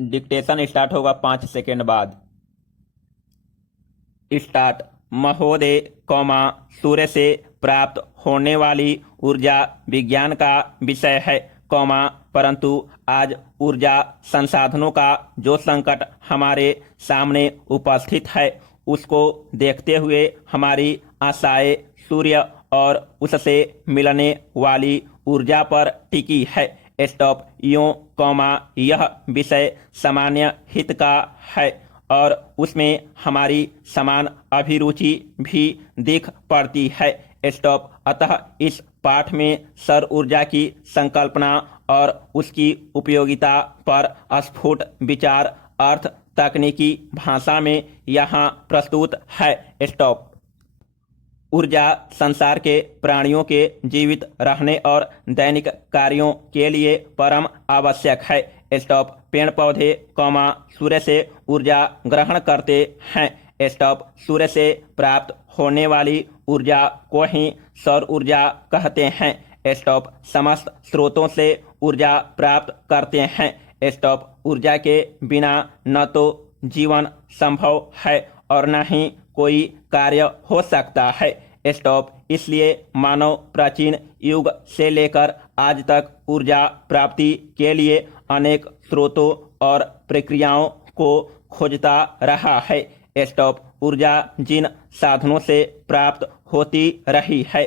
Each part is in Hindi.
डिक्टेशन स्टार्ट होगा 5 सेकेंड बाद। स्टार्ट। महोदय, सूर्य से प्राप्त होने वाली ऊर्जा विज्ञान का विषय है, परंतु आज ऊर्जा संसाधनों का जो संकट हमारे सामने उपस्थित है उसको देखते हुए हमारी आशाएं सूर्य और उससे मिलने वाली ऊर्जा पर टिकी है। स्टॉप। यूं, यह विषय सामान्य हित का है और उसमें हमारी समान अभिरुचि भी दिख पड़ती है। स्टॉप। अतः इस पाठ में सौर ऊर्जा की संकल्पना और उसकी उपयोगिता पर स्फुट विचार अर्थ तकनीकी भाषा में यहाँ प्रस्तुत है। स्टॉप। ऊर्जा संसार के प्राणियों के जीवित रहने और दैनिक कार्यों के लिए परम आवश्यक है। स्टॉप। पेड़ पौधे, सूर्य से ऊर्जा ग्रहण करते हैं। स्टॉप। सूर्य से प्राप्त होने वाली ऊर्जा को ही सौर ऊर्जा कहते हैं। स्टॉप। समस्त स्रोतों से ऊर्जा प्राप्त करते हैं। स्टॉप। ऊर्जा के बिना न तो जीवन संभव है और न ही कोई कार्य हो सकता है। स्टॉप। इसलिए मानव प्राचीन युग से लेकर आज तक ऊर्जा प्राप्ति के लिए अनेक स्रोतों और प्रक्रियाओं को खोजता रहा है। स्टॉप। ऊर्जा जिन साधनों से प्राप्त होती रही है,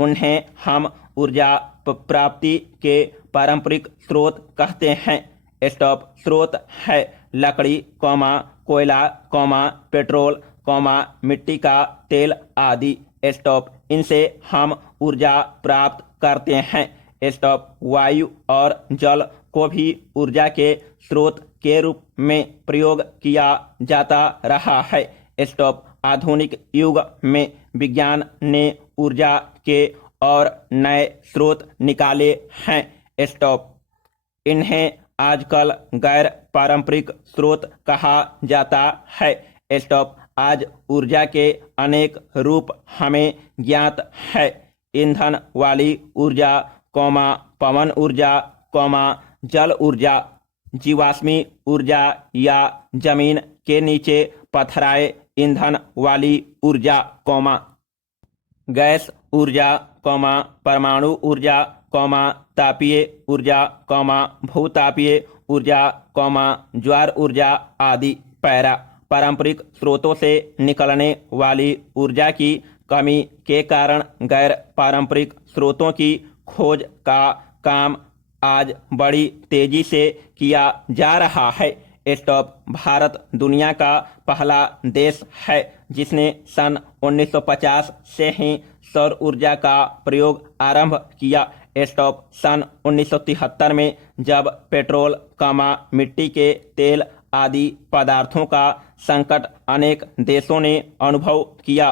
उन्हें हम ऊर्जा प्राप्ति के पारंपरिक स्रोत कहते हैं। स्टॉप। स्रोत है लकड़ी, कोयला, पेट्रोल, मिट्टी का तेल आदि। स्टॉप। इनसे हम ऊर्जा प्राप्त करते हैं। स्टॉप। वायु और जल को भी ऊर्जा के स्रोत के रूप में प्रयोग किया जाता रहा है। स्टॉप। आधुनिक युग में विज्ञान ने ऊर्जा के और नए स्रोत निकाले हैं। स्टॉप। इन्हें आजकल गैर पारंपरिक स्रोत कहा जाता है। स्टॉप। आज ऊर्जा के अनेक रूप हमें ज्ञात है। ईंधन वाली ऊर्जा, पवन ऊर्जा, जल ऊर्जा, जीवाश्मी ऊर्जा या जमीन के नीचे पथराए ईंधन वाली ऊर्जा, गैस ऊर्जा, परमाणु ऊर्जा, तापीय ऊर्जा, भूतापीय ऊर्जा, ज्वार ऊर्जा आदि। पैरा। पारंपरिक स्रोतों से निकलने वाली ऊर्जा की कमी के कारण गैर पारंपरिक स्रोतों की खोज का काम आज बड़ी तेजी से किया जा रहा है। स्टॉप। भारत दुनिया का पहला देश है जिसने सन 1950 से ही सौर ऊर्जा का प्रयोग आरंभ किया। स्टॉप। सन 1973 में जब पेट्रोल, मिट्टी के तेल आदि पदार्थों का संकट अनेक देशों ने अनुभव किया,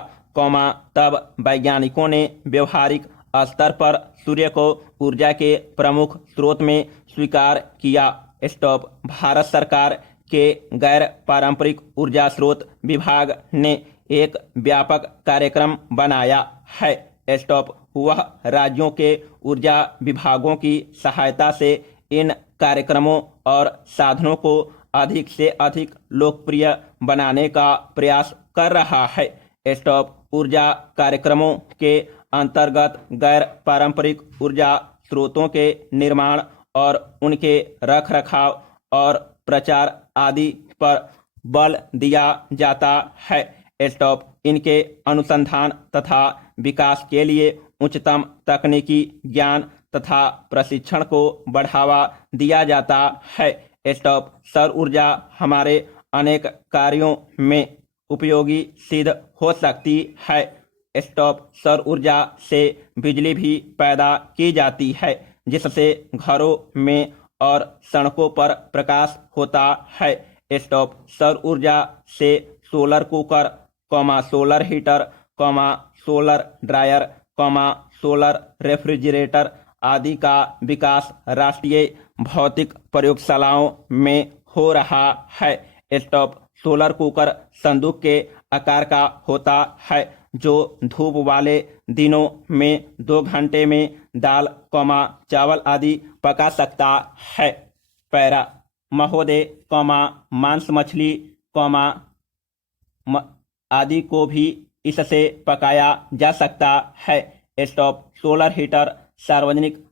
तब वैज्ञानिकों ने व्यवहारिक स्तर पर सूर्य को ऊर्जा के प्रमुख स्रोत में स्वीकार किया। स्टॉप। भारत सरकार के गैर पारंपरिक ऊर्जा स्रोत विभाग ने एक व्यापक कार्यक्रम बनाया है। स्टॉप। वह राज्यों के ऊर्जा विभागों की सहायता से इन कार्यक्रमों और साधनों को अधिक से अधिक लोकप्रिय बनाने का प्रयास कर रहा है। स्टॉप। ऊर्जा कार्यक्रमों के अंतर्गत गैर पारंपरिक ऊर्जा स्रोतों के निर्माण और उनके रखरखाव और प्रचार आदि पर बल दिया जाता है। स्टॉप। इनके अनुसंधान तथा विकास के लिए उच्चतम तकनीकी ज्ञान तथा प्रशिक्षण को बढ़ावा दिया जाता है। स्टॉप। सौर ऊर्जा हमारे अनेक कार्यों में उपयोगी सिद्ध हो सकती है। स्टॉप। सौर ऊर्जा से बिजली भी पैदा की जाती है जिससे घरों में और सड़कों पर प्रकाश होता है। स्टॉप। सौर ऊर्जा से solar cooker, solar heater, solar dryer, solar refrigerator आदि का विकास राष्ट्रीय भौतिक प्रयोगशालाओं में हो रहा है। स्टॉप। सोलर कुकर संदूक के आकार का होता है जो धूप वाले दिनों में 2 घंटे में दाल, चावल आदि पका सकता है। पैरा। महोदय, मांस मछली, आदि को भी इससे पकाया जा सकता है। स्टॉप। सोलर हीटर सार्वजनिक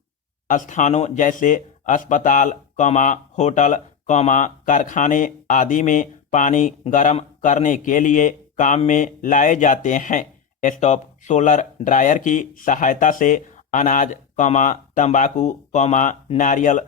स्थानों जैसे अस्पताल, होटल, कारखाने आदि में पानी गर्म करने के लिए काम में लाए जाते हैं। स्टॉप। सोलर ड्रायर की सहायता से अनाज, तंबाकू, नारियल,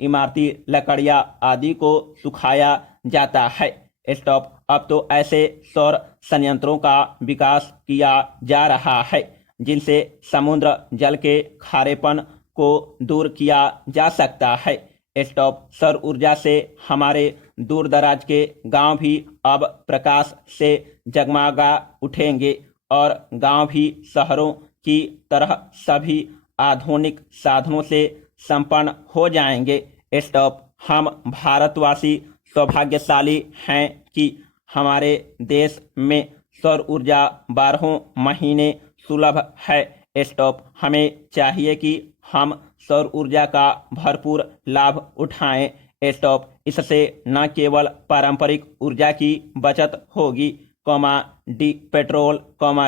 इमारती लकड़ियाँ आदि को सुखाया जाता है। स्टॉप। अब तो ऐसे सौर संयंत्रों का विकास किया जा रहा है जिनसे समुद्र जल के खारेपन को दूर किया जा सकता है। स्टॉप। सौर ऊर्जा से हमारे दूर दराज के गांव भी अब प्रकाश से जगमगा उठेंगे और गांव भी शहरों की तरह सभी आधुनिक साधनों से संपन्न हो जाएंगे। स्टॉप। हम भारतवासी सौभाग्यशाली हैं कि हमारे देश में सौर ऊर्जा 12 महीने सुलभ है। स्टॉप। हमें चाहिए कि हम सौर ऊर्जा का भरपूर लाभ उठाएं। स्टॉप। इससे न केवल पारंपरिक ऊर्जा की बचत होगी, पेट्रोल,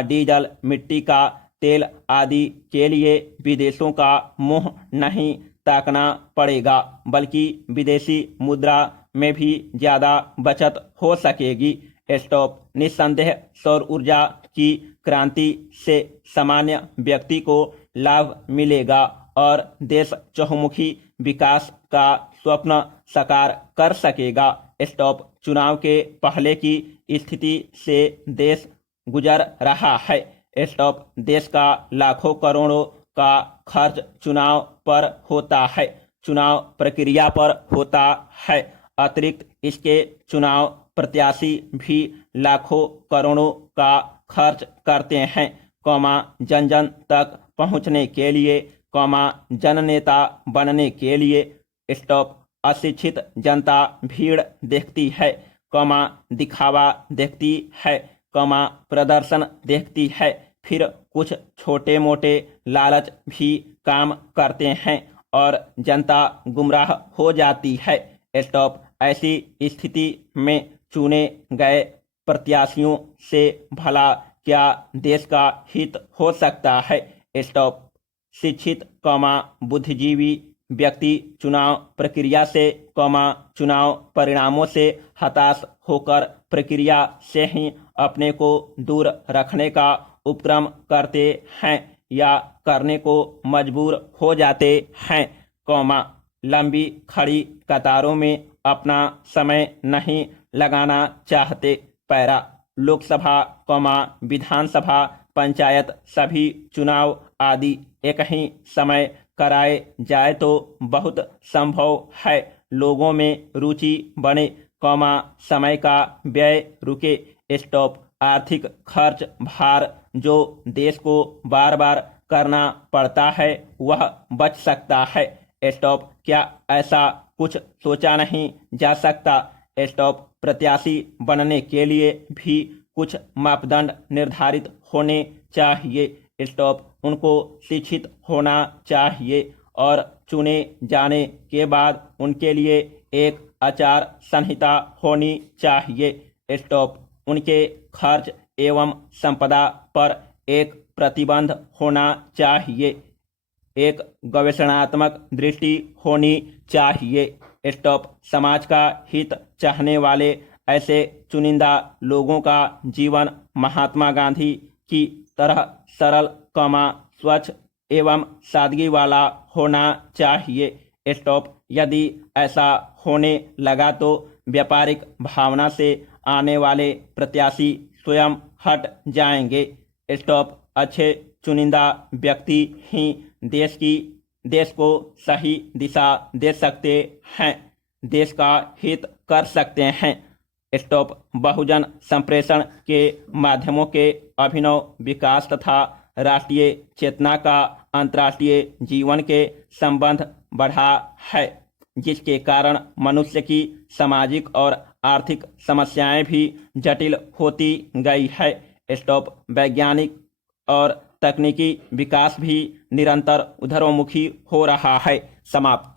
डीजल, मिट्टी का तेल आदि के लिए विदेशों का मुंह नहीं ताकना पड़ेगा, बल्कि विदेशी मुद्रा में भी ज़्यादा बचत हो सकेगी। स्टॉप। निस्संदेह सौर ऊर्जा की क्रांति से सामान्य व्यक्ति को लाभ मिलेगा और देश चहुमुखी विकास का स्वप्न साकार कर सकेगा। स्टॉप। चुनाव के पहले की स्थिति से देश गुजर रहा है। स्टॉप। देश का लाखों करोड़ों का खर्च चुनाव पर होता है, चुनाव प्रक्रिया पर होता है। अतिरिक्त इसके चुनाव प्रत्याशी भी लाखों करोड़ों का खर्च करते हैं, जन जन तक पहुंचने के लिए, जननेता बनने के लिए। स्टॉप। अशिक्षित जनता भीड़ देखती है, दिखावा देखती है, प्रदर्शन देखती है, फिर कुछ छोटे मोटे लालच भी काम करते हैं और जनता गुमराह हो जाती है। स्टॉप। ऐसी स्थिति में चुने गए प्रत्याशियों से भला क्या देश का हित हो सकता है। स्टॉप। शिक्षित, बुद्धिजीवी व्यक्ति चुनाव प्रक्रिया से, चुनाव परिणामों से हताश होकर प्रक्रिया से ही अपने को दूर रखने का उपक्रम करते हैं या करने को मजबूर हो जाते हैं, लंबी खड़ी कतारों में अपना समय नहीं लगाना चाहते। पैरा। लोकसभा, विधानसभा, पंचायत सभी चुनाव आदि एक ही समय कराए जाए तो बहुत संभव है लोगों में रुचि बने, समय का व्यय रुके। स्टॉप। आर्थिक खर्च भार जो देश को बार बार करना पड़ता है वह बच सकता है। स्टॉप। क्या ऐसा कुछ सोचा नहीं जा सकता। स्टॉप। प्रत्याशी बनने के लिए भी कुछ मापदंड निर्धारित होने चाहिए। स्टॉप। उनको शिक्षित होना चाहिए और चुने जाने के बाद उनके लिए एक आचार संहिता होनी चाहिए। स्टॉप। उनके खर्च एवं संपदा पर एक प्रतिबंध होना चाहिए, एक गवेषणात्मक दृष्टि होनी चाहिए। स्टॉप। समाज का हित चाहने वाले ऐसे चुनिंदा लोगों का जीवन महात्मा गांधी की तरह सरल, स्वच्छ एवं सादगी वाला होना चाहिए। स्टॉप। यदि ऐसा होने लगा तो व्यापारिक भावना से आने वाले प्रत्याशी स्वयं हट जाएंगे। स्टॉप। अच्छे चुनिंदा व्यक्ति ही देश को सही दिशा दे सकते हैं, देश का हित कर सकते हैं। स्टॉप। बहुजन संप्रेषण के माध्यमों के अभिनव विकास तथा राष्ट्रीय चेतना का अंतर्राष्ट्रीय जीवन के संबंध बढ़ा है, जिसके कारण मनुष्य की सामाजिक और आर्थिक समस्याएं भी जटिल होती गई है। स्टॉप। वैज्ञानिक और तकनीकी विकास भी निरंतर उधरोन्मुखी हो रहा है। समाप्त।